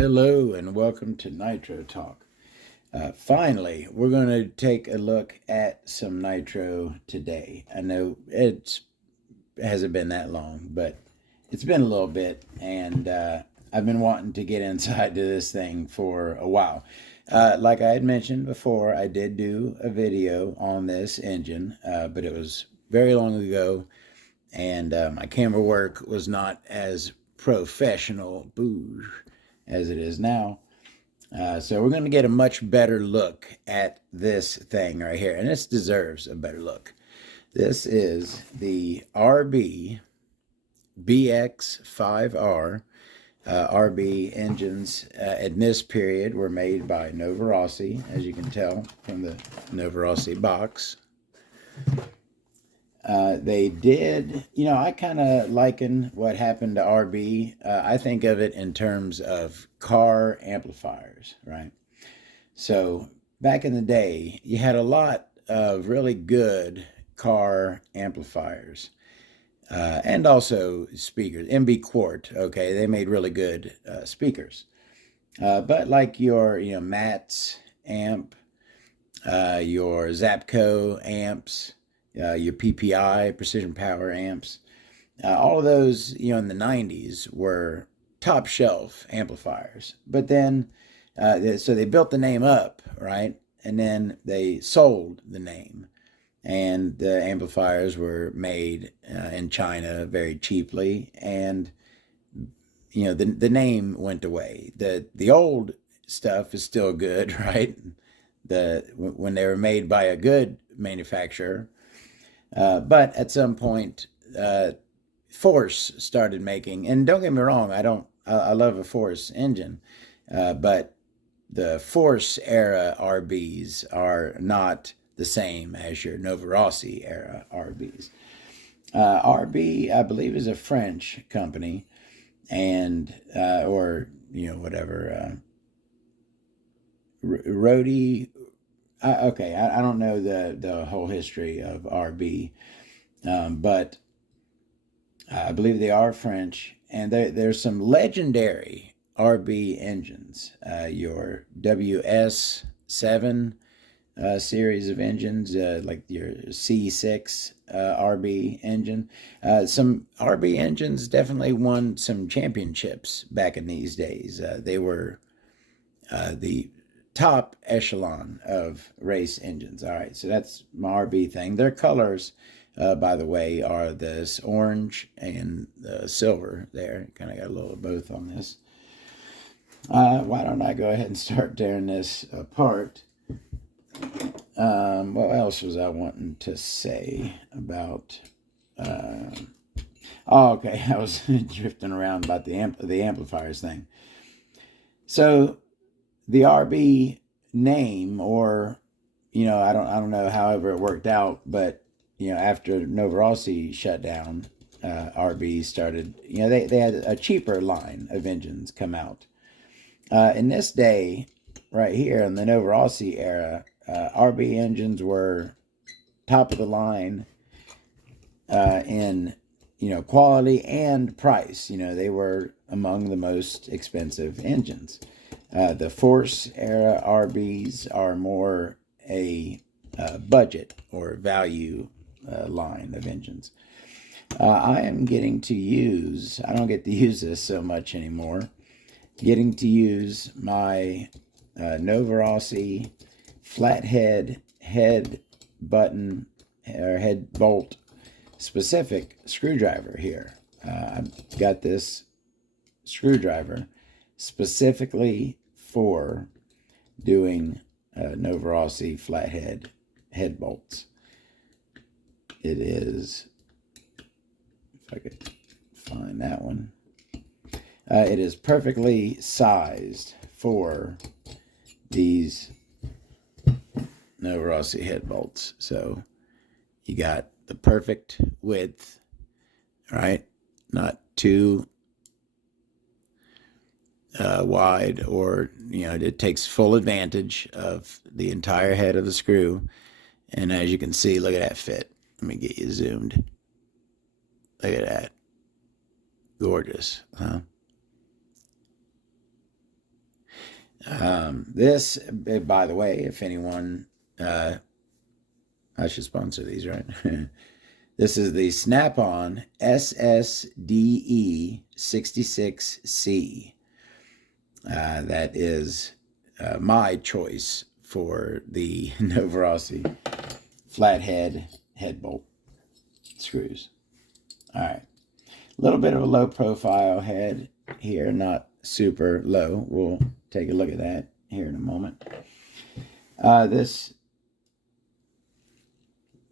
Hello and welcome to Nitro Talk. Finally, we're going to take a look at some Nitro today. I know it hasn't been that long, but it's been a little bit, and I've been wanting to get inside to this thing for a while. Like I had mentioned before, I did do a video on this engine, but it was very long ago, and my camera work was not as professional as it is now. So we're going to get a much better look at this thing right here. And this deserves a better look. This is the RB BX5R. RB engines in this period were made by Novarossi, as you can tell from the Novarossi box. They did, I kind of liken what happened to RB. I think of it in terms of car amplifiers, right? So back in the day, you had a lot of really good car amplifiers and also speakers. MB Quart, okay, they made really good speakers. But like your, Mats amp, your Zapco amps, your PPI, precision power amps. All of those, in the 90s were top shelf amplifiers. But then, so they built the name up, right? And then they sold the name. And the amplifiers were made in China very cheaply. And, the name went away. The old stuff is still good, right? When they were made by a good manufacturer. But at some point, Force started making, and don't get me wrong, I love a Force engine, but the Force era RBs are not the same as your Novarossi era RBs. RB, I believe, is a French company, and or whatever. Rody. Okay, I don't know the whole history of RB, but I believe they are French, and there's some legendary RB engines. Your WS7 series of engines, like your C6 RB engine. Some RB engines definitely won some championships back in these days. They were the top echelon of race engines. All right, so that's my RB thing. Their colors, by the way, are this orange and the silver there. Kind of got a little of both on this. Why don't I go ahead and start tearing this apart? What else was I wanting to say about... okay, I was drifting around about the amplifiers thing. So the RB name, or I don't know, however it worked out, but after Novarossi shut down, RB started. They had a cheaper line of engines come out. In this day, right here in the Novarossi era, RB engines were top of the line in quality and price. They were among the most expensive engines. The Force era RBs are more a budget or value line of engines. I am getting to use, I don't get to use this so much anymore, getting to use my Novarossi flathead head button or head bolt specific screwdriver here. I've got this screwdriver specifically for doing Novarossi flathead head bolts. It is, if I could find that one, it is perfectly sized for these Novarossi head bolts. So you got the perfect width, right? Not too wide, or it takes full advantage of the entire head of the screw. And as you can see, look at that fit. Let me get you zoomed. Look at that. Gorgeous, huh? This, by the way, if anyone, I should sponsor these, right? This is the Snap-on SSDE 66C. That is my choice for the Novarossi flathead head bolt screws. All right. A little bit of a low profile head here, not super low. We'll take a look at that here in a moment. This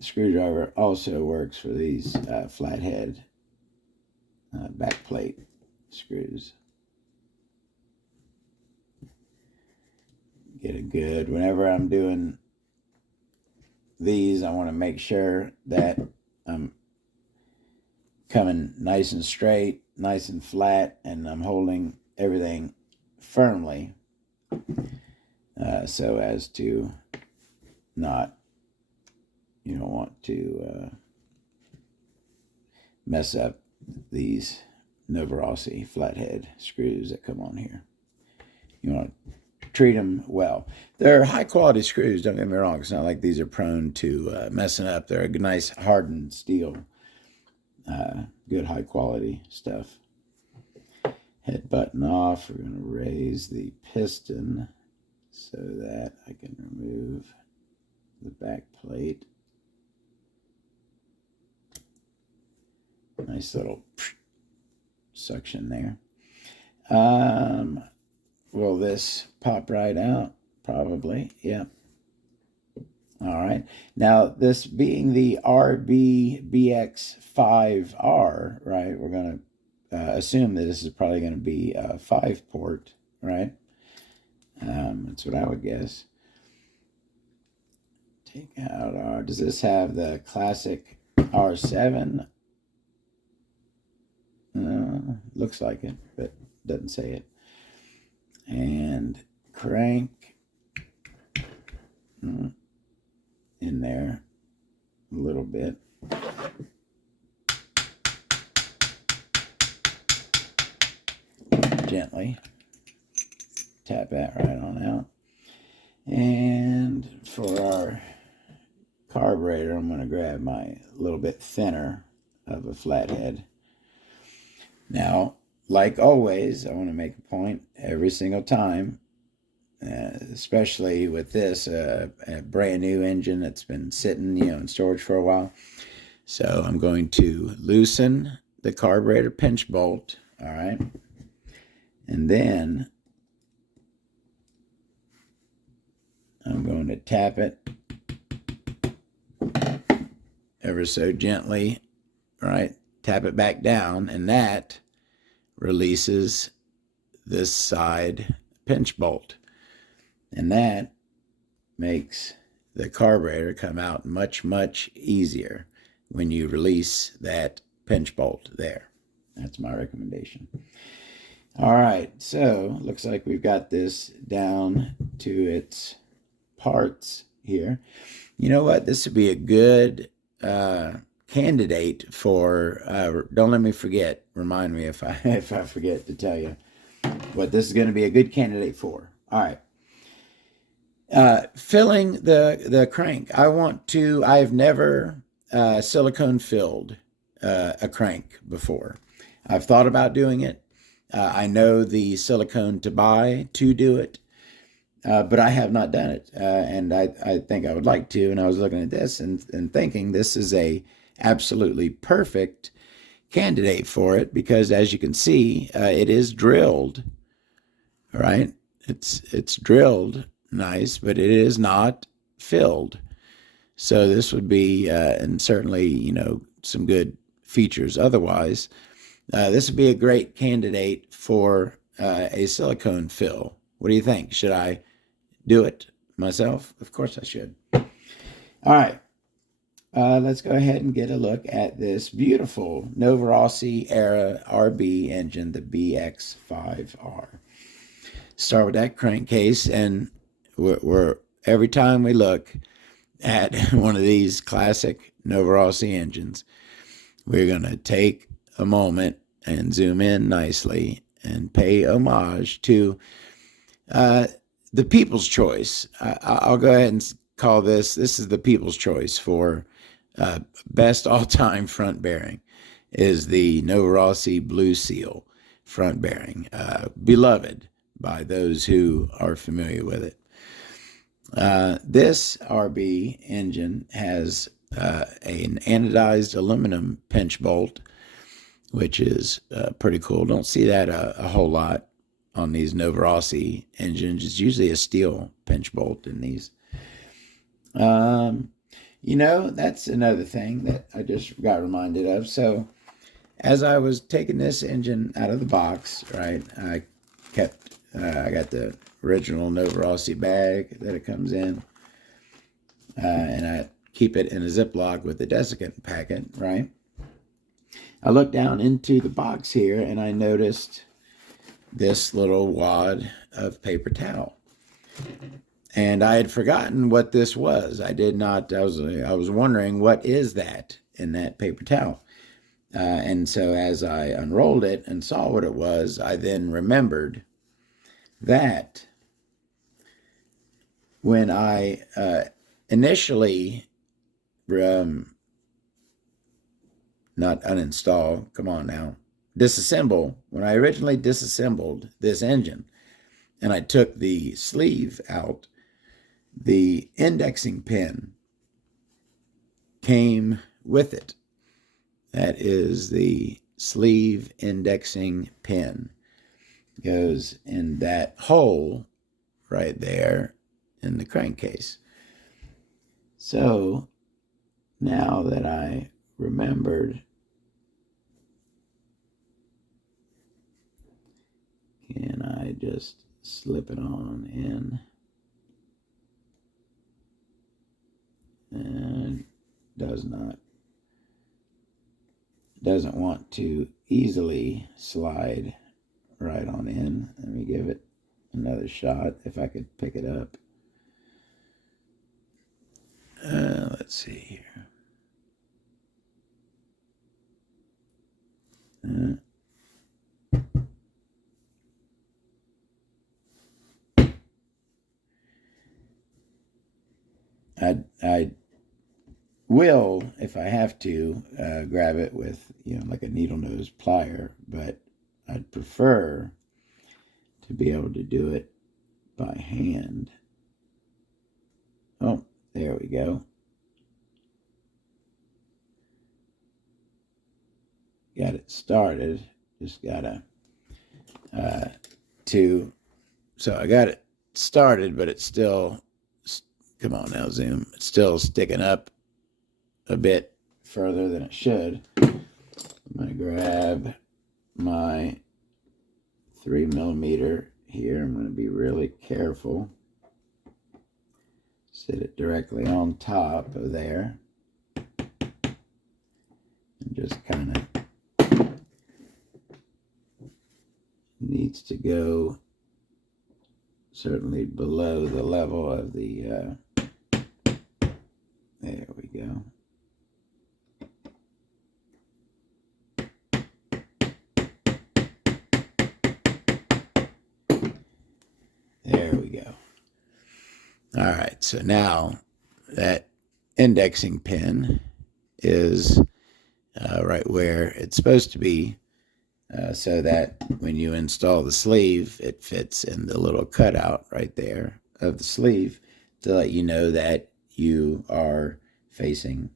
screwdriver also works for these flathead back plate screws. Get a good, whenever I'm doing these, I want to make sure that I'm coming nice and straight, nice and flat, and I'm holding everything firmly so as to not, you don't want to mess up these Novarossi flathead screws that come on here. You want to treat them well. They're high quality screws, don't get me wrong. It's not like these are prone to messing up. They're a nice hardened steel. Good high quality stuff. Head button off. We're going to raise the piston so that I can remove the back plate. Nice little suction there. Will this pop right out? Probably, yeah. All right. Now, this being the RBBX5R, right, we're going to assume that this is probably going to be a 5-port, right? That's what I would guess. Take out our, does this have the classic R7? Looks like it, but doesn't say it. And crank in there a little bit. Gently tap that right on out. And for our carburetor, I'm going to grab my little bit thinner of a flathead. Now, like always, I want to make a point every single time, especially with this, a brand new engine that's been sitting, in storage for a while. So I'm going to loosen the carburetor pinch bolt, all right? And then I'm going to tap it ever so gently, right? Tap it back down, and that releases this side pinch bolt. And that makes the carburetor come out much, much easier when you release that pinch bolt there. That's my recommendation. All right, so looks like we've got this down to its parts here. You know what? This would be a good candidate for, don't let me forget, remind me if I forget to tell you what this is going to be a good candidate for. All right. Filling the crank. I've never silicone filled a crank before. I've thought about doing it. I know the silicone to buy to do it, but I have not done it. And I think I would like to. And I was looking at this and thinking this is a absolutely perfect candidate for it, because as you can see, it is drilled. All right. It's drilled nice, but it is not filled. So this would be, and certainly, some good features otherwise. This would be a great candidate for a silicone fill. What do you think? Should I do it myself? Of course I should. All right. Let's go ahead and get a look at this beautiful Novarossi era RB engine, the BX5R. Start with that crankcase, and we're every time we look at one of these classic Novarossi engines, we're going to take a moment and zoom in nicely and pay homage to the people's choice. I'll go ahead and call this is the people's choice for best all-time front bearing is the Novarossi Blue Seal front bearing, beloved by those who are familiar with it. This RB engine has an anodized aluminum pinch bolt, which is pretty cool. Don't see that a whole lot on these Novarossi engines. It's usually a steel pinch bolt in these. That's another thing that I just got reminded of. So as I was taking this engine out of the box, right, I got the original Novarossi bag that it comes in, and I keep it in a Ziploc with a desiccant packet, right? I looked down into the box here and I noticed this little wad of paper towel. And I had forgotten what this was. I was wondering, what is that in that paper towel? And so as I unrolled it and saw what it was, I then remembered that when I initially, not uninstall, come on now, disassemble, when I originally disassembled this engine and I took the sleeve out, the indexing pin came with it. That is the sleeve indexing pin. Goes in that hole right there in the crankcase. So now that I remembered, can I just slip it on in? And doesn't want to easily slide right on in. Let me give it another shot if I could pick it up. Let's see here. I will, if I have to, grab it with, like a needle nose plier, but I'd prefer to be able to do it by hand. Oh, there we go. Got it started. Just gotta so I got it started, but it's still, come on now, zoom. It's still sticking up a bit further than it should. I'm gonna grab my 3mm here. I'm gonna be really careful. Sit it directly on top of there. And just kind of needs to go certainly below the level of the, there we go. There we go. All right, so now that indexing pin is right where it's supposed to be, so that when you install the sleeve, it fits in the little cutout right there of the sleeve to let you know that you are facing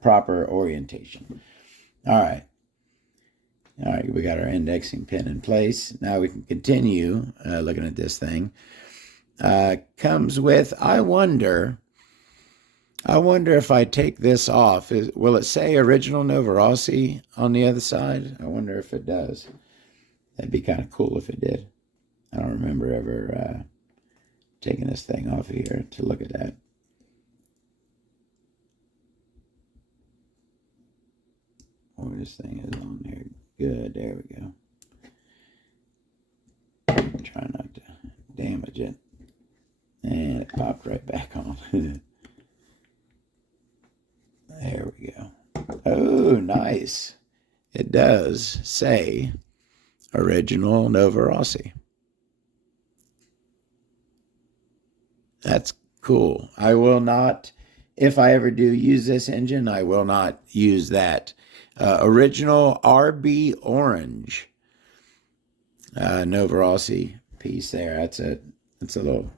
proper orientation. All right, we got our indexing pin in place. Now we can continue looking at this thing. Comes with, I wonder if I take this off, will it say original Novarossi on the other side? I wonder if it does. That'd be kind of cool if it did. I don't remember ever taking this thing off of here to look at that. Oh, this thing is on there. Good, there we go. Try not to damage it. And it popped right back on. There we go. Oh, nice. It does say original Novarossi. That's cool. I will not, if I ever do use this engine, I will not use that. Original RB Orange, Novarossi piece there. That's a little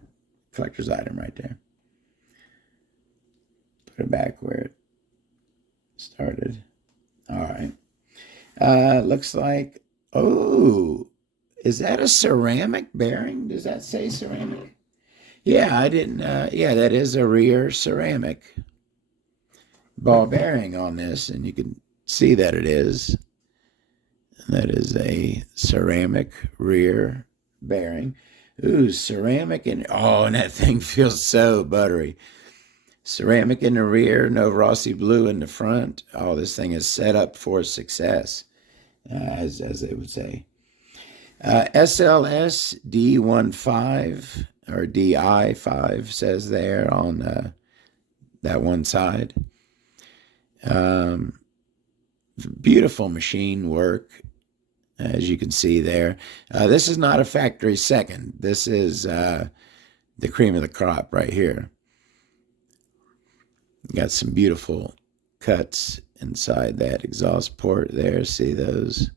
collector's item right there. Put it back where it started. All right. Looks like, oh, is that a ceramic bearing? Does that say ceramic? Yeah, I didn't. Yeah, that is a rear ceramic ball bearing on this, and you can see that it is. That is a ceramic rear bearing. Ooh, ceramic and that thing feels so buttery. Ceramic in the rear, Novarossi blue in the front. Oh, this thing is set up for success, as they would say. SLS D15 or DI5 says there on that one side. Beautiful machine work, as you can see there. This is not a factory second. This is the cream of the crop right here. Got some beautiful cuts inside that exhaust port there. See those?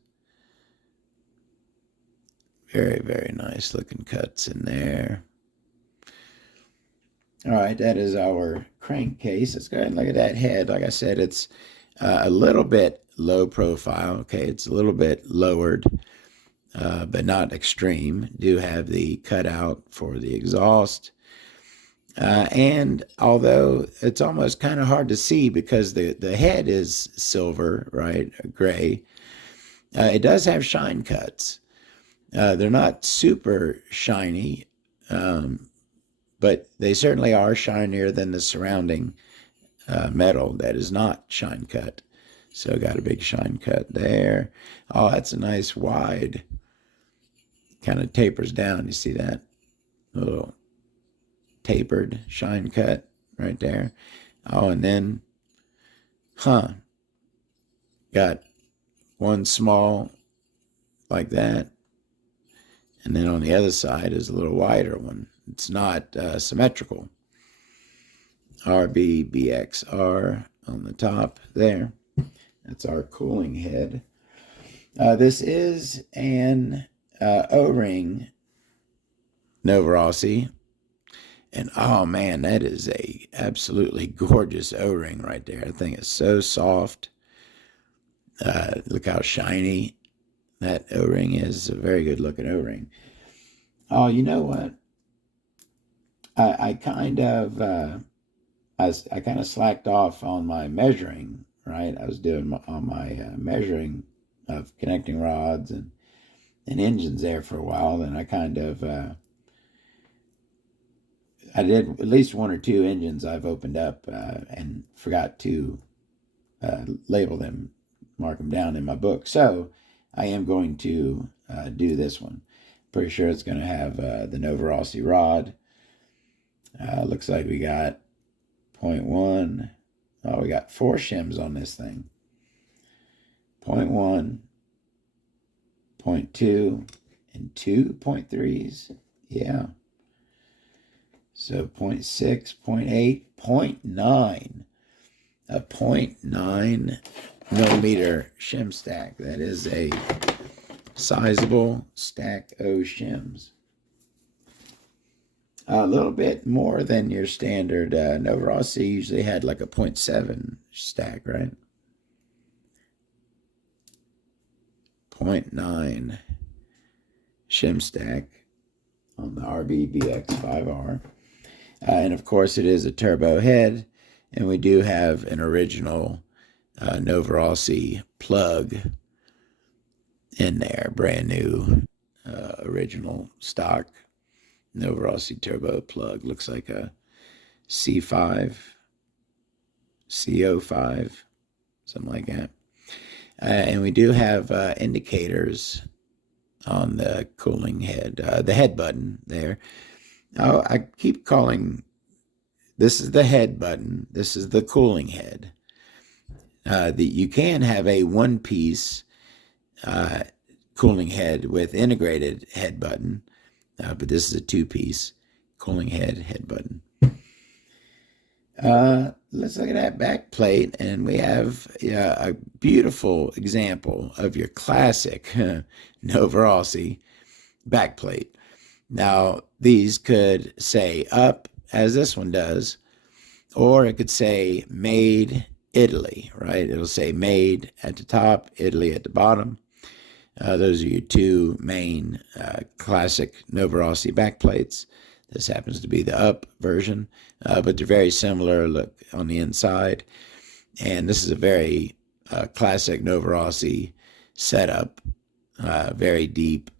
Very, very nice looking cuts in there. All right, that is our crankcase. Let's go ahead and look at that head. Like I said, it's a little bit low profile. Okay, it's a little bit lowered, but not extreme. Do have the cutout for the exhaust. And although it's almost kind of hard to see because the head is silver, right, gray, it does have shine cuts. They're not super shiny, but they certainly are shinier than the surrounding metal that is not shine cut. So got a big shine cut there. Oh, that's a nice wide, kind of tapers down. You see that? A little tapered shine cut right there. Oh, and then, got one small like that. And then on the other side is a little wider one. It's not symmetrical. RBBXR on the top there. That's our cooling head. This is an O-ring Novarossi. And oh man, that is a absolutely gorgeous O-ring right there. I think it's so soft. Look how shiny that O-ring is. A very good looking O-ring. Oh, you know what? I kind of I kind of slacked off on my measuring. Right, I was doing my measuring of connecting rods and engines there for a while. Then I kind of I did at least one or two engines I've opened up and forgot to label them, mark them down in my book. So I am going to do this one. Pretty sure it's going to have the Novarossi rod. Looks like we got 0.1. Oh, we got 4 shims on this thing. 0.1, 0.2, and 2 0.3s. Yeah. So 0.6, 0.8, 0.9. A 0.9 millimeter shim stack. That is a sizable stack of shims. A little bit more than your standard. Novarossi usually had like a 0.7 stack, right? 0.9 shim stack on the RBBX5R. And of course, it is a turbo head. And we do have an original Novarossi plug in there, brand new, original stock Novarossi turbo plug. Looks like a C5, CO5, something like that. And we do have indicators on the cooling head, the head button there. Oh, I keep calling, this is the head button. This is the cooling head. You can have a one-piece cooling head with integrated head button, but this is a 2-piece cooling head button. Let's look at that back plate, and we have a beautiful example of your classic Novarossi back plate. Now, these could say up, as this one does, or it could say made Italy, right? It'll say made at the top, Italy at the bottom. Those are your two main classic Novarossi backplates. This happens to be the up version, but they're very similar look on the inside. And this is a very classic Novarossi setup, very deep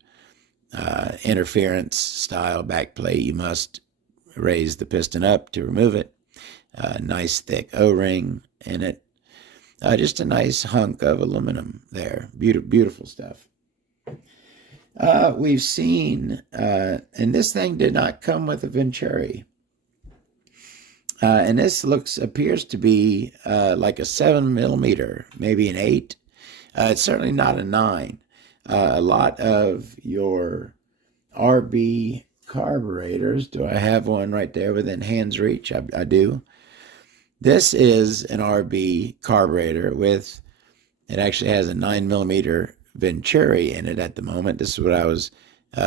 interference style backplate. You must raise the piston up to remove it. Nice thick O-ring in it. Just a nice hunk of aluminum there. Beautiful stuff. We've seen, and this thing did not come with a Venturi. And this appears to be like a 7mm, maybe an 8. It's certainly not a 9. A lot of your RB carburetors, do I have one right there within hand's reach? I do. This is an RB carburetor with, it actually has a 9mm Venturi in it at the moment. This is what I was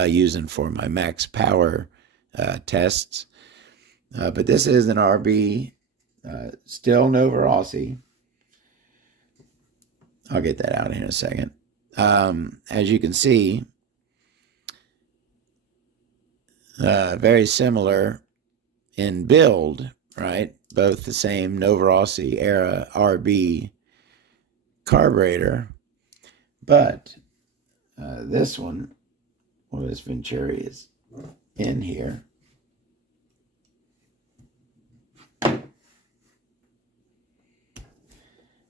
using for my max power tests. But this is an RB, still Novarossi. I'll get that out in a second. As you can see, very similar in build, right? Both the same Novarossi era RB carburetor, but this one, well, this Venturi is in here.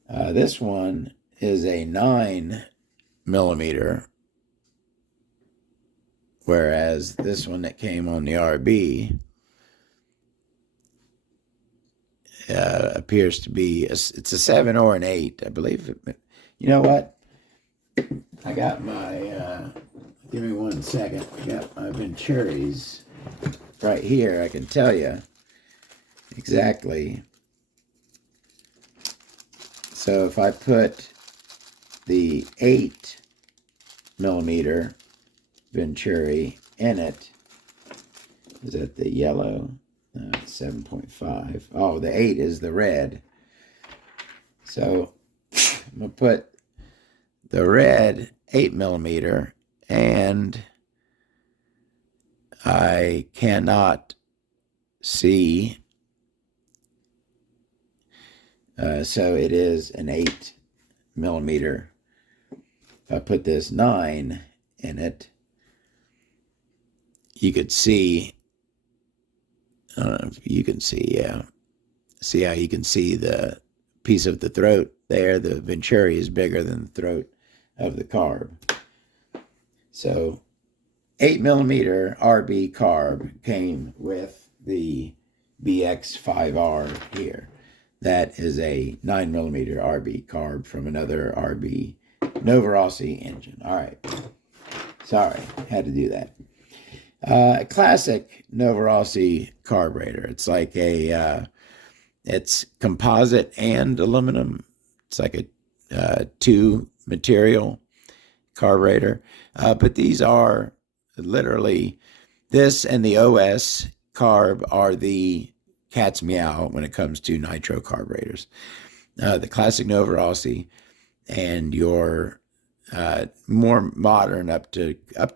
This one is a 9mm, whereas this one that came on the RB appears to be, it's a 7 or an 8, I believe. You know what? I got my, give me 1 second. I got my Venturis right here. I can tell you exactly. So if I put the 8mm Venturi in it, is that the yellow? No, it's 7.5. Oh, the 8 is the red. So I'm going to put the red 8mm, and I cannot see. So it is an 8mm. If I put this 9 in it, you could see, I don't know if you can see, yeah. See how you can see the piece of the throat there? The Venturi is bigger than the throat of the carb. So 8mm RB carb came with the BX5R here. That is a 9mm RB carb from another RB Novarossi engine. All right. Sorry, had to do that. A classic Novarossi carburetor. It's like a, it's composite and aluminum. It's like a 2 material carburetor. But these are literally, this and the OS carb are the cat's meow when it comes to nitro carburetors. The classic Novarossi and your more modern up to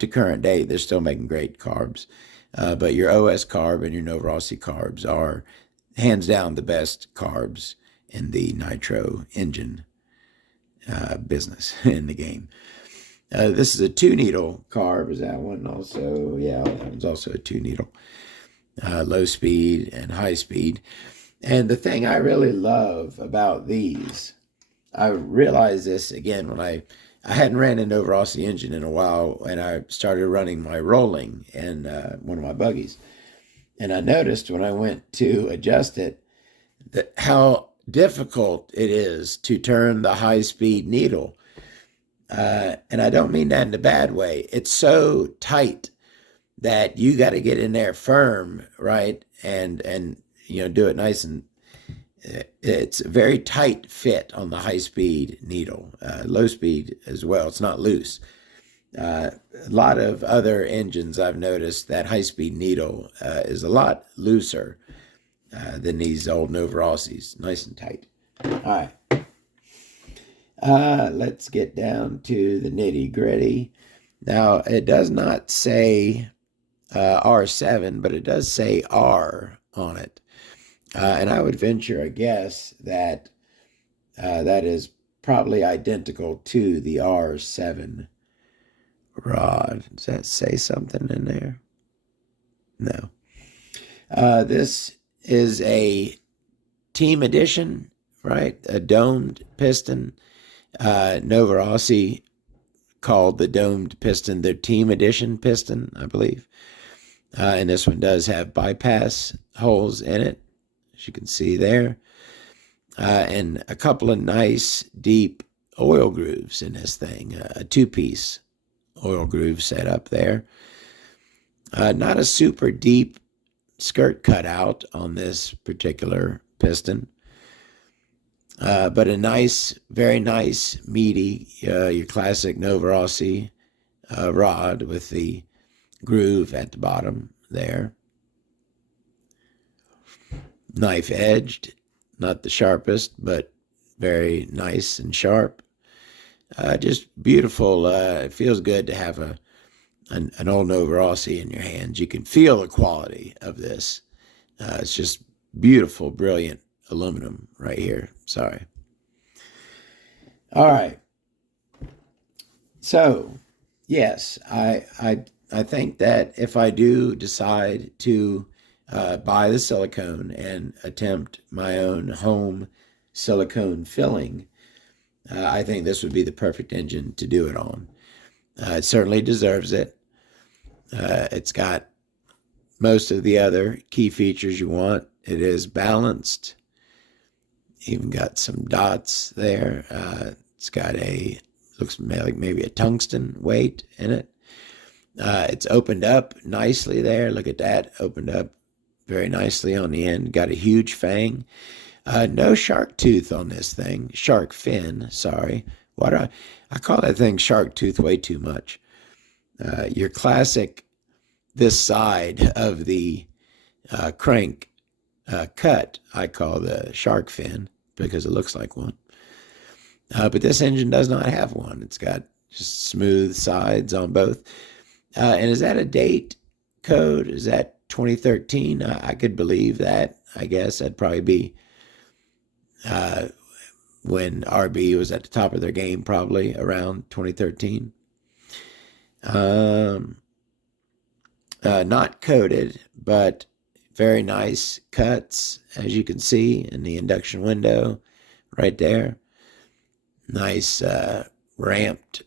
current day, they're still making great carbs. But your OS carb and your Novarossi carbs are hands down the best carbs in the nitro engine business in the game. This is a 2-needle carb. Is that one also? Yeah, that one's also a 2-needle. Low speed and high speed. And the thing I really love about these, I realized this again when I hadn't ran a Novarossi engine in a while, and I started running my rolling in one of my buggies. And I noticed when I went to adjust it, that how difficult it is to turn the high-speed needle. And I don't mean that in a bad way. It's so tight that you got to get in there firm, right? And do it nice, and it's a very tight fit on the high speed needle. Low speed as well, it's not loose. A lot of other engines, I've noticed that high speed needle is a lot looser than these old Novarossis, nice and tight. All right. Let's get down to the nitty gritty. Now, it does not say R7, but it does say R on it. And I would venture a guess that that is probably identical to the R7 rod. Does that say something in there? No. This is a team edition, right? A domed piston. Novarossi called the domed piston their team edition piston, I believe. And this one does have bypass holes in it, as you can see there. And a couple of nice deep oil grooves in this thing, a two-piece oil groove set up there. Not a super deep skirt cutout on this particular piston, but a nice, very nice, meaty, your classic Novarossi rod with the groove at the bottom there. Knife edged, not the sharpest, but very nice and sharp. Just beautiful. It feels good to have an old Novarossi in your hands. You can feel the quality of this. It's just beautiful, brilliant aluminum right here. Sorry. All right. So, yes, I think that if I do decide to buy the silicone and attempt my own home silicone filling, I think this would be the perfect engine to do it on. It certainly deserves it. It's got most of the other key features you want. It is balanced. Even got some dots there. It's got looks like maybe a tungsten weight in it. It's opened up nicely there. Look at that. Opened up very nicely on the end. Got a huge fang. No shark tooth on this thing. Shark fin, sorry. Why do I call that thing shark tooth way too much. Your classic, this side of the crank cut, I call the shark fin because it looks like one. But this engine does not have one. It's got just smooth sides on both. And is that a date code? Is that 2013? I could believe that. I guess that'd probably be when RB was at the top of their game, probably around 2013. Not coated, but very nice cuts, as you can see in the induction window right there. Nice ramped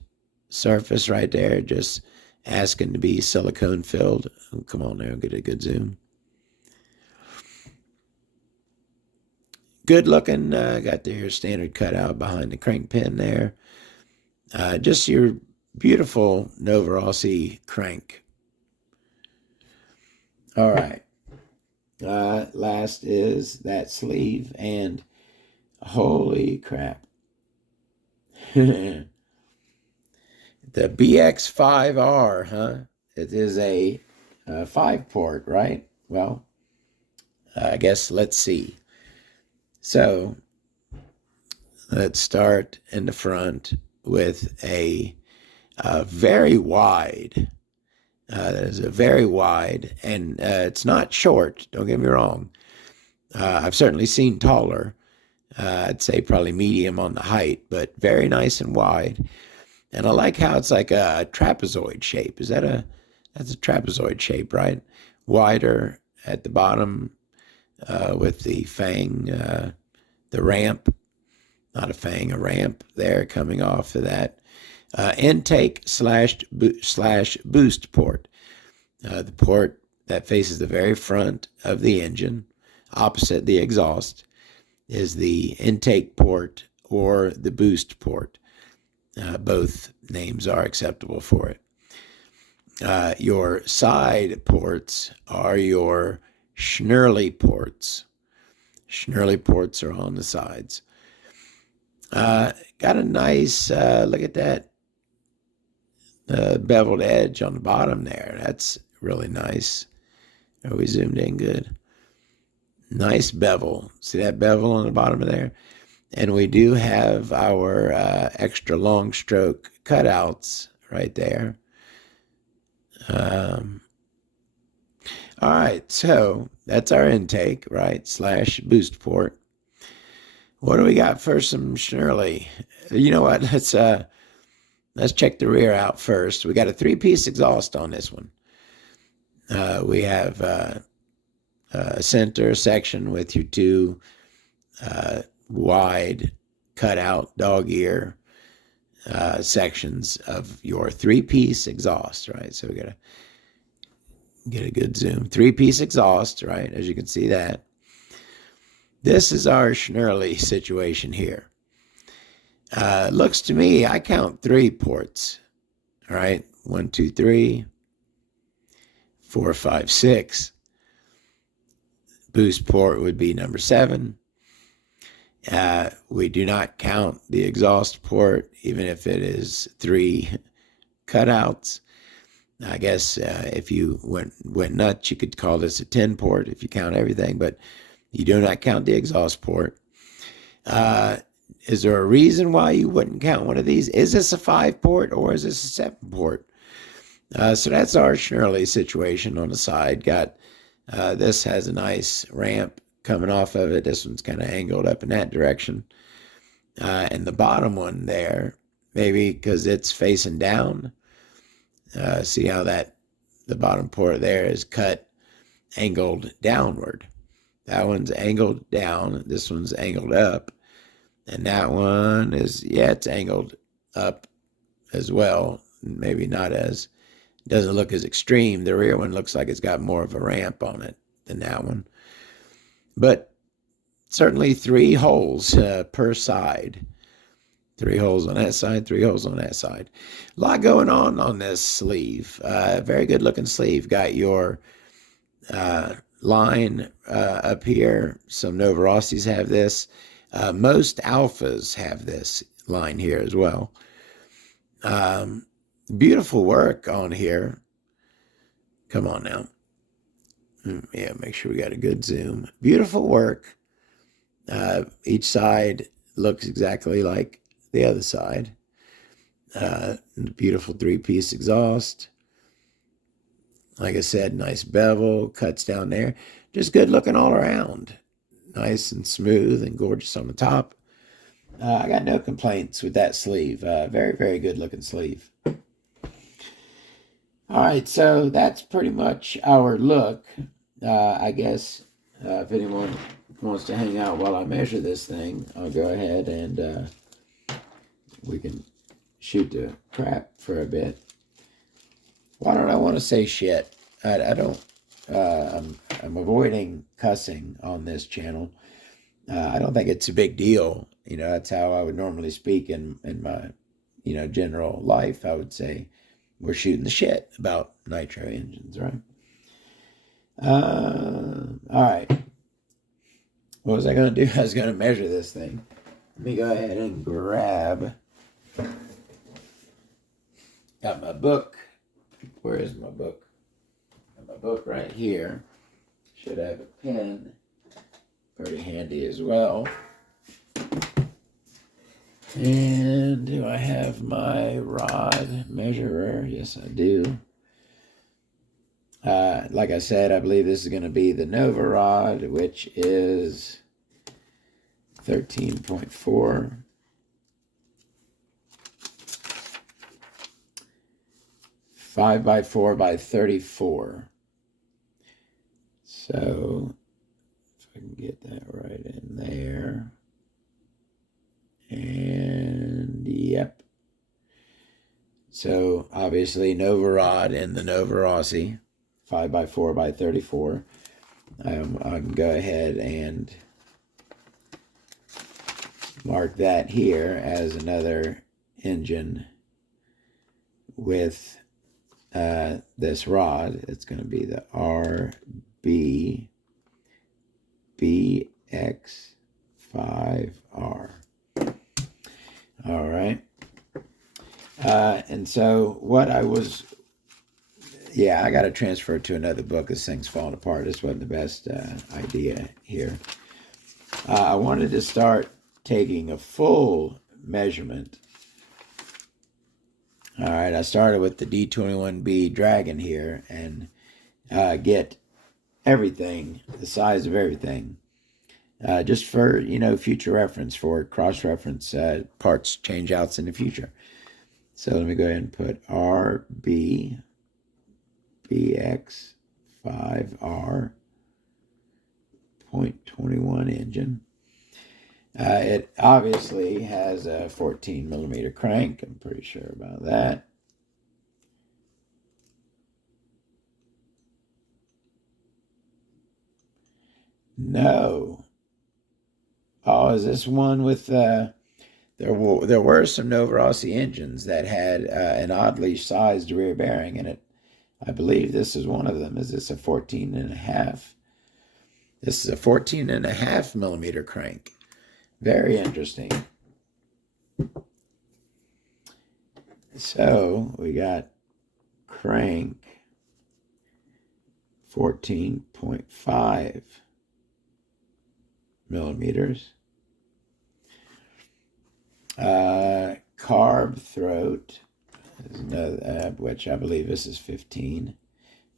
surface right there, just asking to be silicone filled. Oh, come on now, get a good zoom. Good looking, got their standard cutout behind the crank pin there. Just your beautiful Novarossi crank. All right. Last is that sleeve, and holy crap. The BX5R, huh? It is a 5-port, right? Well, I guess let's see. So let's start in the front with a very wide. That is a very wide, and it's not short, don't get me wrong. I've certainly seen taller. I'd say probably medium on the height, but very nice and wide. And I like how it's like a trapezoid shape. That's a trapezoid shape, right? Wider at the bottom with the fang, the ramp, not a fang, a ramp there coming off of that. Intake slash boost port. The port that faces the very front of the engine, opposite the exhaust, is the intake port or the boost port. Both names are acceptable for it. Your side ports are your Schnurly ports. Schnurly ports are on the sides. Got a nice, look at that beveled edge on the bottom there. That's really nice. Are we zoomed in good? Nice bevel. See that bevel on the bottom of there? And we do have our extra long stroke cutouts right there. All right, so that's our intake, right? / boost port. What do we got for some Schnurly? You know what? Let's check the rear out first. We got a 3-piece exhaust on this one. We have a center section with your 2 wide cutout dog ear sections of your 3-piece exhaust, right? So we got to get a good zoom. 3-piece exhaust, right? As you can see that. This is our Schnurly situation here. Looks to me, I count 3 ports. All right, 1, 2, 3, 4, 5, 6. Boost port would be number 7. We do not count the exhaust port, even if it is 3 cutouts. I guess if you went nuts, you could call this a 10 port if you count everything, but you do not count the exhaust port. Is there a reason why you wouldn't count one of these? Is this a 5 port or is this a 7 port? So that's our Schnurly situation on the side. Got this has a nice ramp coming off of it. This one's kind of angled up in that direction. And the bottom one there, maybe because it's facing down. See how the bottom port there is cut, angled downward. That one's angled down. This one's angled up. And that one is, it's angled up as well. Maybe not as, doesn't look as extreme. The rear one looks like it's got more of a ramp on it than that one. But certainly 3 holes per side. 3 holes on that side, 3 holes on that side. A lot going on this sleeve. Very good looking sleeve. Got your line up here. Some Novarossis have this. Most Alphas have this line here as well. Beautiful work on here. Come on now. Yeah, make sure we got a good zoom. Beautiful work. Each side looks exactly like the other side. Beautiful 3-piece exhaust. Like I said, nice bevel, cuts down there. Just good looking all around. Nice and smooth and gorgeous on the top. I got no complaints with that sleeve. Very, very good looking sleeve. All right, so that's pretty much our look. I guess if anyone wants to hang out while I measure this thing, I'll go ahead and we can shoot the crap for a bit. Why don't I want to say shit? I don't. I'm avoiding cussing on this channel. I don't think it's a big deal. You know, that's how I would normally speak in my, general life. I would say we're shooting the shit about nitro engines, right? All right. What was I going to do? I was going to measure this thing. Let me go ahead and grab. Got my book. Where is my book? Got my book right here. Should have a pen. Pretty handy as well. And do I have my rod measurer? Yes, I do. Like I said, I believe this is going to be the Nova rod, which is 13.4. 5x4 by 34. So if I can get that right in there. And yep. So obviously Nova rod and the Novarossi 5x4 by 34. I can go ahead and mark that here as another engine with this rod. It's going to be the RBBX5R. All right. And so what I was, yeah, I got to transfer it to another book. This thing's falling apart. This wasn't the best idea here. I wanted to start taking a full measurement. All right, I started with the D21B Dragon here and get everything, the size of everything, just for, future reference, for cross-reference parts change-outs in the future. So let me go ahead and put RBBX5R 0.21 engine. It obviously has a 14 millimeter crank. I'm pretty sure about that. No. Oh, is this one with there were some Novarossi engines that had an oddly sized rear bearing in it. I believe this is one of them. Is this a 14 and a half? This is a 14 and a half millimeter crank. Very interesting. So we got crank 14.5 millimeters. Carb throat, which I believe this is 15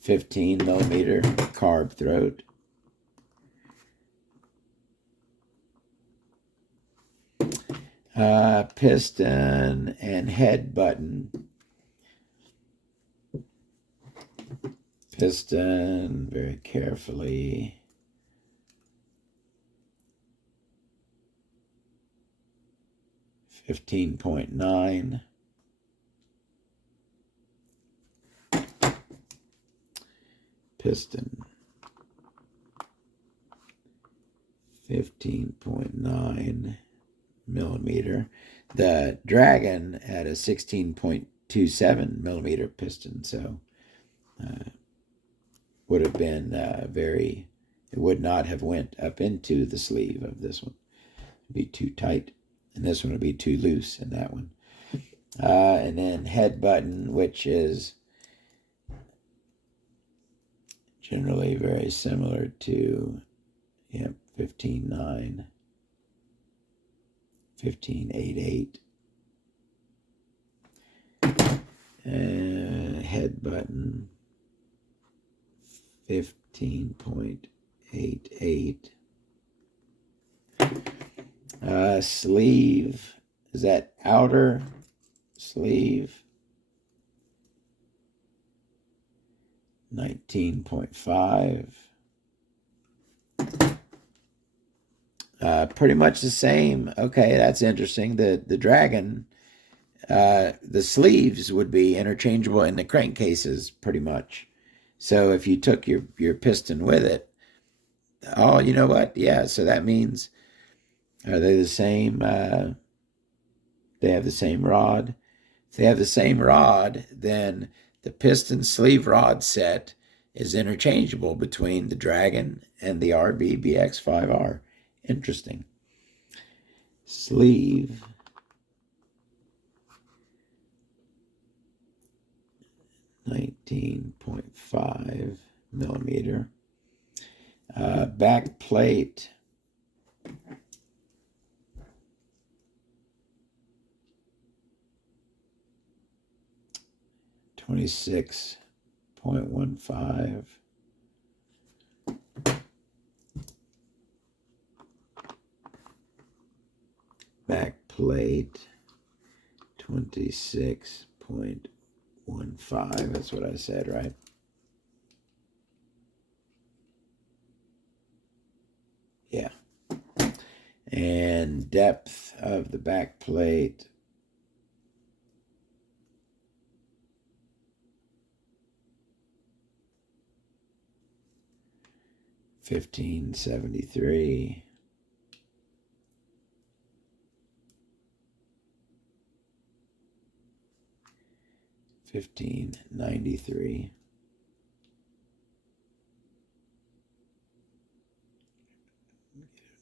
millimeter carb throat. Piston and head button. Piston, very carefully. $15.9. Piston. 15.9 millimeter. The Dragon had a 16.27 millimeter piston, so would have been it would not have went up into the sleeve of this one. It'd be too tight, and this one would be too loose in that one. And then head button, which is generally very similar to 15.9. 15.88. Head button 15.88. Sleeve, is that outer sleeve? 19.5. Pretty much the same. Okay, that's interesting. The Dragon, the sleeves would be interchangeable in the crankcases, pretty much. So if you took your piston with it, oh, you know what? Yeah, so that means, are they the same? They have the same rod. If they have the same rod, then the piston sleeve rod set is interchangeable between the Dragon and the RBBX5R. Interesting. Sleeve. $19.5 millimeter. Back plate. $26.15. Back plate 26.15. That's what I said, right? Yeah. And depth of the back plate 1573. 1593.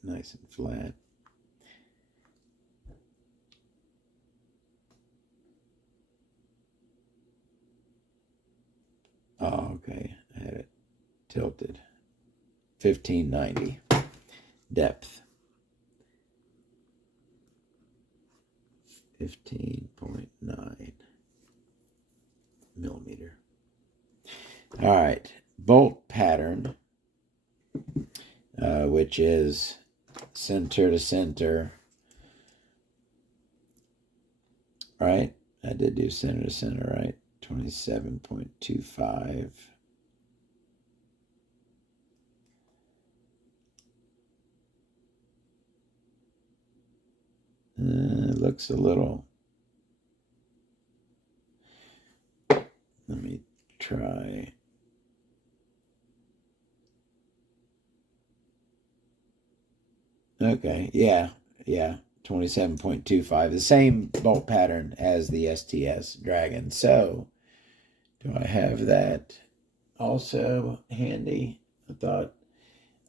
Nice and flat. Oh, okay. I had it tilted. 1590. Depth. 15.9 millimeter. All right. Bolt pattern, which is center to center. Right? I did do center to center, right? 27.25. Looks a little. Let me try. Okay, yeah. 27.25. The same bolt pattern as the STS Dragon. So, do I have that also handy? I thought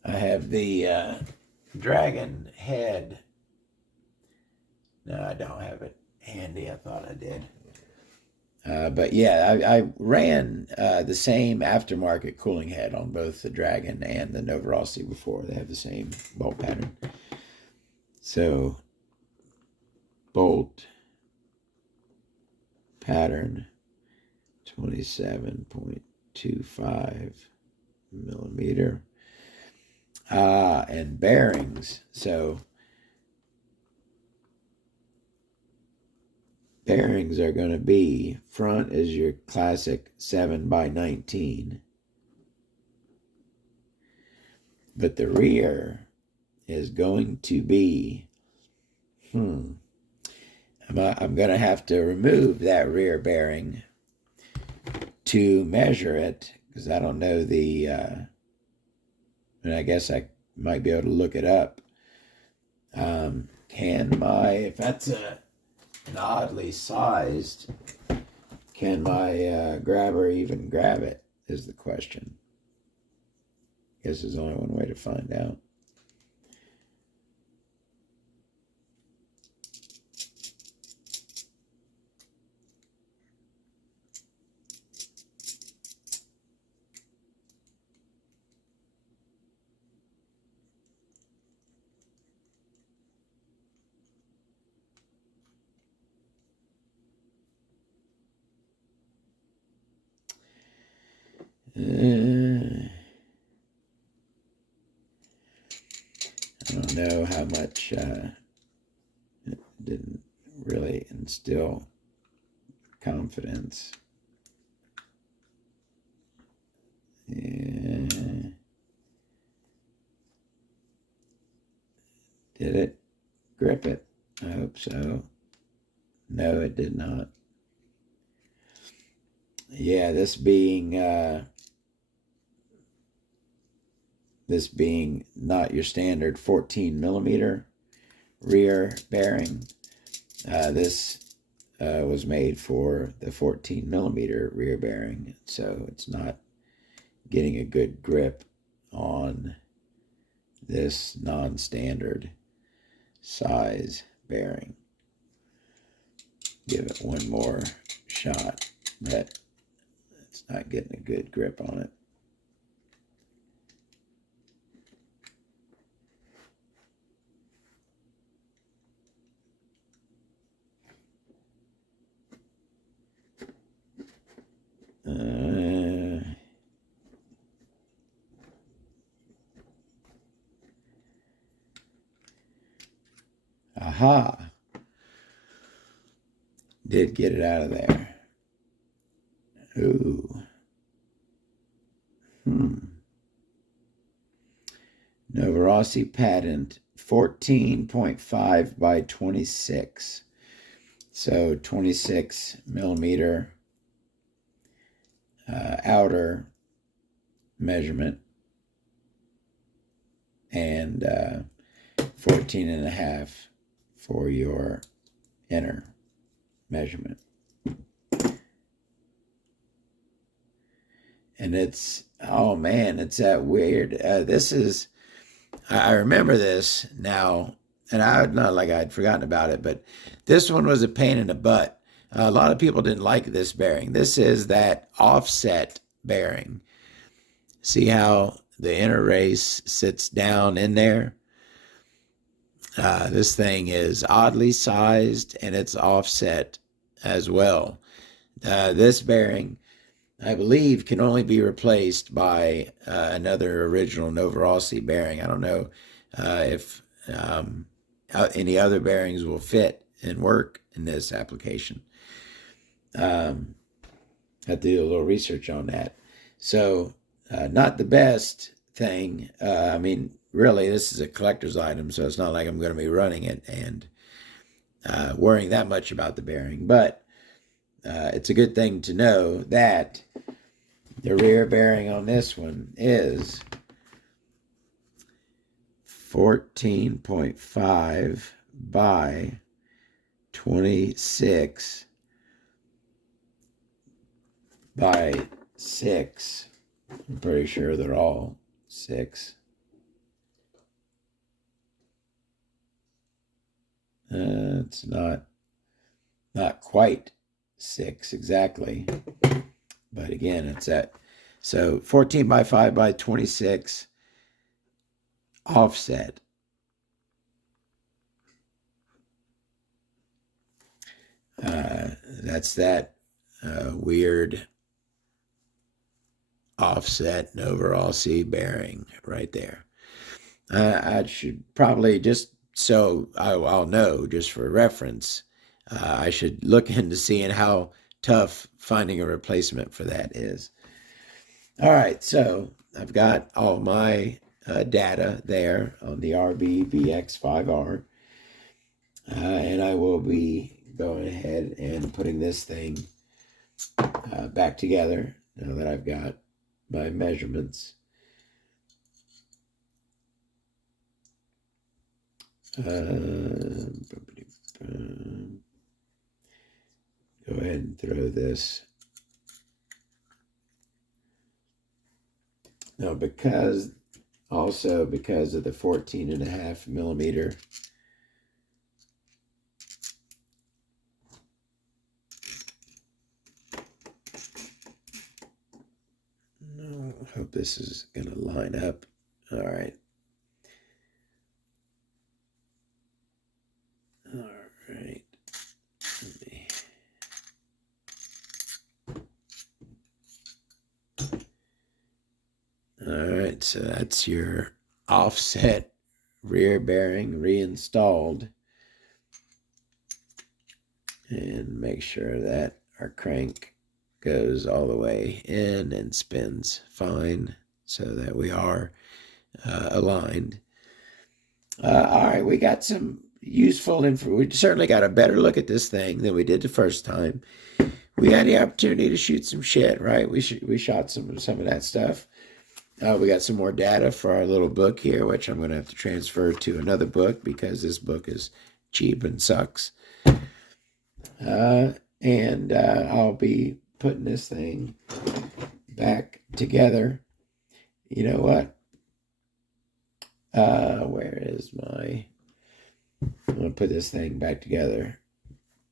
I have the Dragon head. No, I don't have it handy. I thought I did. But yeah, I ran the same aftermarket cooling head on both the Dragon and the Novarossi before. They have the same bolt pattern. So, bolt pattern 27.25 millimeter. And bearings. So, bearings are going to be, front is your classic 7x19. But the rear is going to be, I'm going to have to remove that rear bearing to measure it, because I don't know and I guess I might be able to look it up. If that's an oddly sized, can my grabber even grab it, is the question. I guess there's only one way to find out. I don't know how much it didn't really instill confidence. Did it grip it? I hope so. No, it did not. Yeah, this being not your standard 14 millimeter rear bearing. This was made for the 14 millimeter rear bearing, so it's not getting a good grip on this non-standard size bearing. Give it one more shot, but it's not getting a good grip on it. Aha! Did get it out of there. Ooh. Novarossi patent 14.5 by 26. So 26 millimeter outer measurement and 14.5 for your inner measurement. And it's, oh man, it's that weird. I remember this now, and I not like I'd forgotten about it, but this one was a pain in the butt. A lot of people didn't like this bearing. This is that offset bearing. See how the inner race sits down in there? This thing is oddly sized and it's offset as well. This bearing, I believe, can only be replaced by another original Novarossi bearing. I don't know if any other bearings will fit and work in this application. Have to do a little research on that. So, not the best thing. I mean, really, this is a collector's item, so it's not like I'm going to be running it and worrying that much about the bearing. But it's a good thing to know that the rear bearing on this one is 14.5 by 26 by 6. I'm pretty sure they're all 6. It's not quite 6 exactly, but again, it's at, so 14 by 5 by 26 offset. That's that weird offset Novarossi bearing right there. I should probably, just so I'll know, just for reference, I should look into seeing how tough finding a replacement for that is. All right, so I've got all my data there on the RB VX5R, and I will be going ahead and putting this thing back together now that I've got my measurements. Go ahead and throw this. Now, because of the 14.5 millimeter no, I hope this is going to line up. All right. All right. All right, so that's your offset rear bearing reinstalled. And make sure that our crank goes all the way in and spins fine so that we are aligned. All right, we got some useful info. We certainly got a better look at this thing than we did the first time. We had the opportunity to shoot some shit, right? We shot some of that stuff. We got some more data for our little book here, which I'm going to have to transfer to another book because this book is cheap and sucks. And I'll be putting this thing back together. You know what? Where is my... I'm going to put this thing back together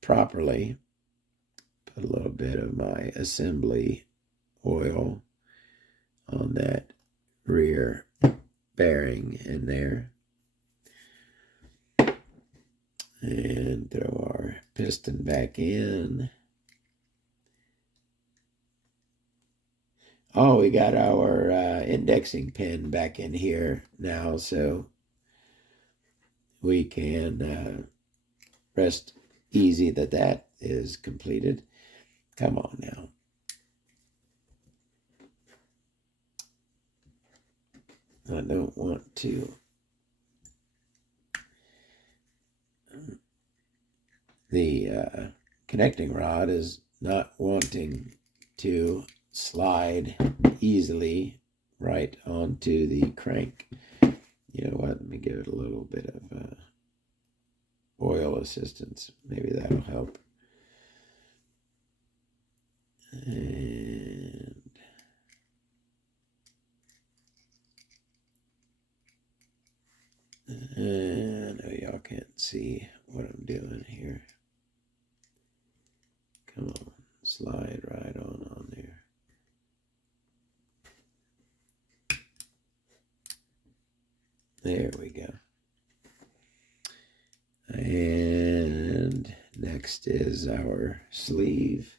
properly. Put a little bit of my assembly oil on that rear bearing in there. And throw our piston back in. Oh, we got our indexing pin back in here now, so we can rest easy that is completed. Come on now. I don't want to. The connecting rod is not wanting to slide easily right onto the crank. You know what? Let me give it a little bit of oil assistance. Maybe that'll help. And I know y'all can't see what I'm doing here. Come on, slide right on there. There we go. And next is our sleeve.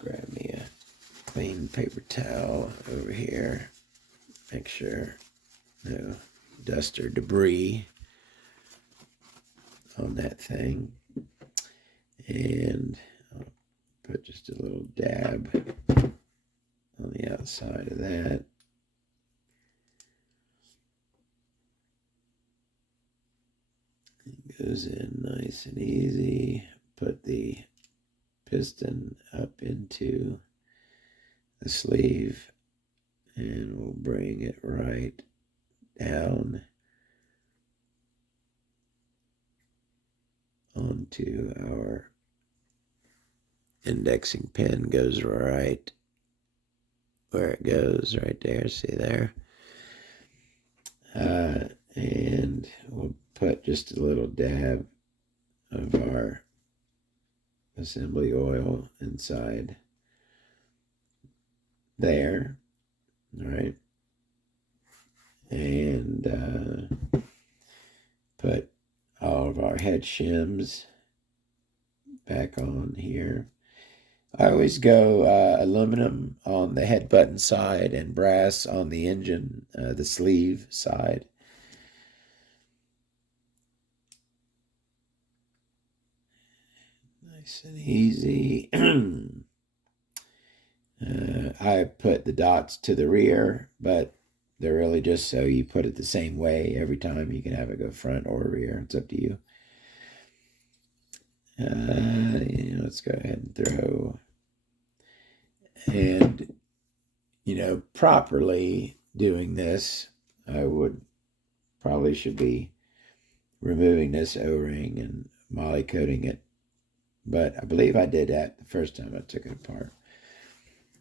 Grab me a clean paper towel over here. Make sure no dust or debris on that thing. And I'll put just a little dab on the outside of that. It goes in nice and easy. Put the piston up into the sleeve, and we'll bring it right down onto our indexing pin. Goes right where it goes, right there. See there? And we'll put just a little dab of our assembly oil inside there. All right. And put all of our head shims back on here. I always go aluminum on the head button side and brass on the engine, the sleeve side. Nice and easy. I put the dots to the rear, but they're really just so you put it the same way every time. You can have it go front or rear. It's up to you. Let's go ahead and throw. And, properly doing this, I should be removing this O-ring and moly coating it. But I believe I did that the first time I took it apart.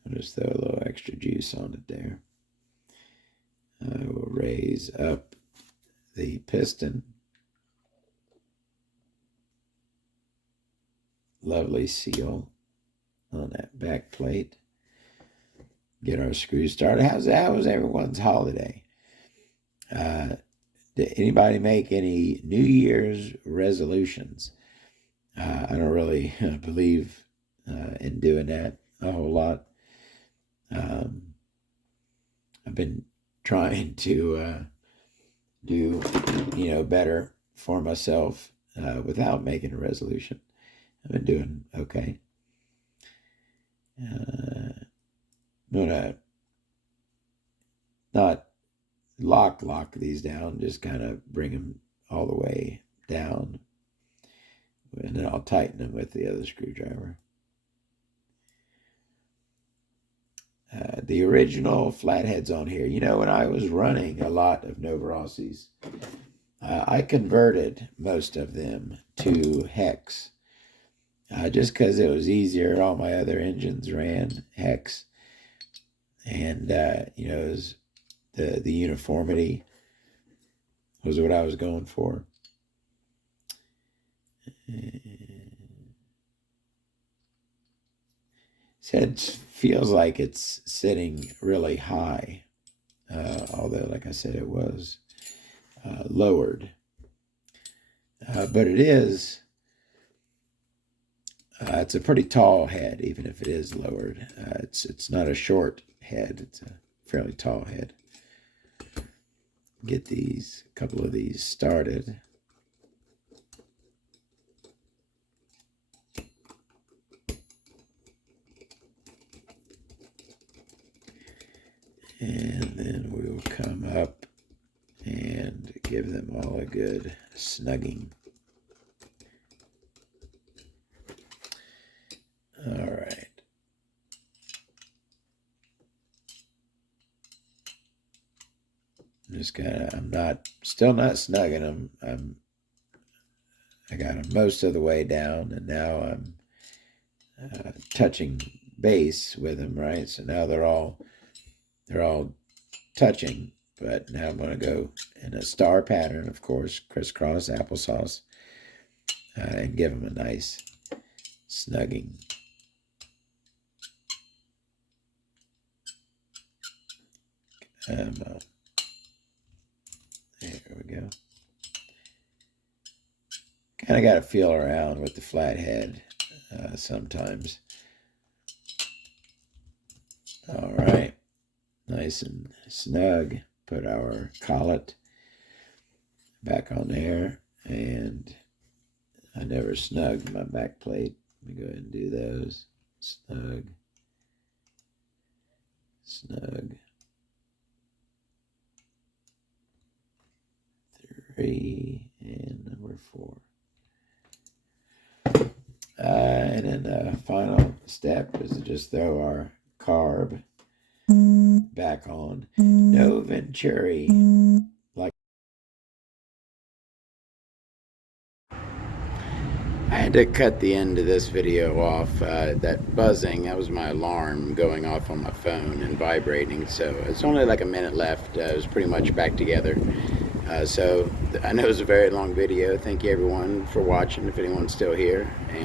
I'll just throw a little extra juice on it there. I will raise up the piston. Lovely seal on that back plate. Get our screws started. How was everyone's holiday? Did anybody make any New Year's resolutions? I don't really believe in doing that a whole lot. I've been trying to do, better for myself without making a resolution. I've been doing okay. I'm gonna not lock these down, just kind of bring them all the way down, and then I'll tighten them with the other screwdriver. The original flatheads on here, when I was running a lot of Novarossis, I converted most of them to hex, just because it was easier. All my other engines ran hex, and it was the uniformity was what I was going for. His head feels like it's sitting really high, although, like I said, it was lowered. But it is, it's a pretty tall head, even if it is lowered. It's not a short head. It's a fairly tall head. Get a couple of these started. And then we will come up and give them all a good snugging. All right. I'm still not snugging them. I got them most of the way down, and now I'm touching base with them, right? So now they're all touching, But now I'm going to go in a star pattern, of course, crisscross applesauce, and give them a nice snugging. There we go. Kind of got to feel around with the flat head sometimes. All right, nice and snug. Put our collet back on there, and I never snugged my back plate. Let me go ahead and do those. Snug, snug. 3 and number 4. And then the final step is to just throw our carb back on. No venturi. Like I had to cut the end of this video off. That buzzing, that was my alarm going off on my phone and vibrating. So it's only like a minute left. It was pretty much back together. So I know it was a very long video. Thank you everyone for watching, if anyone's still here.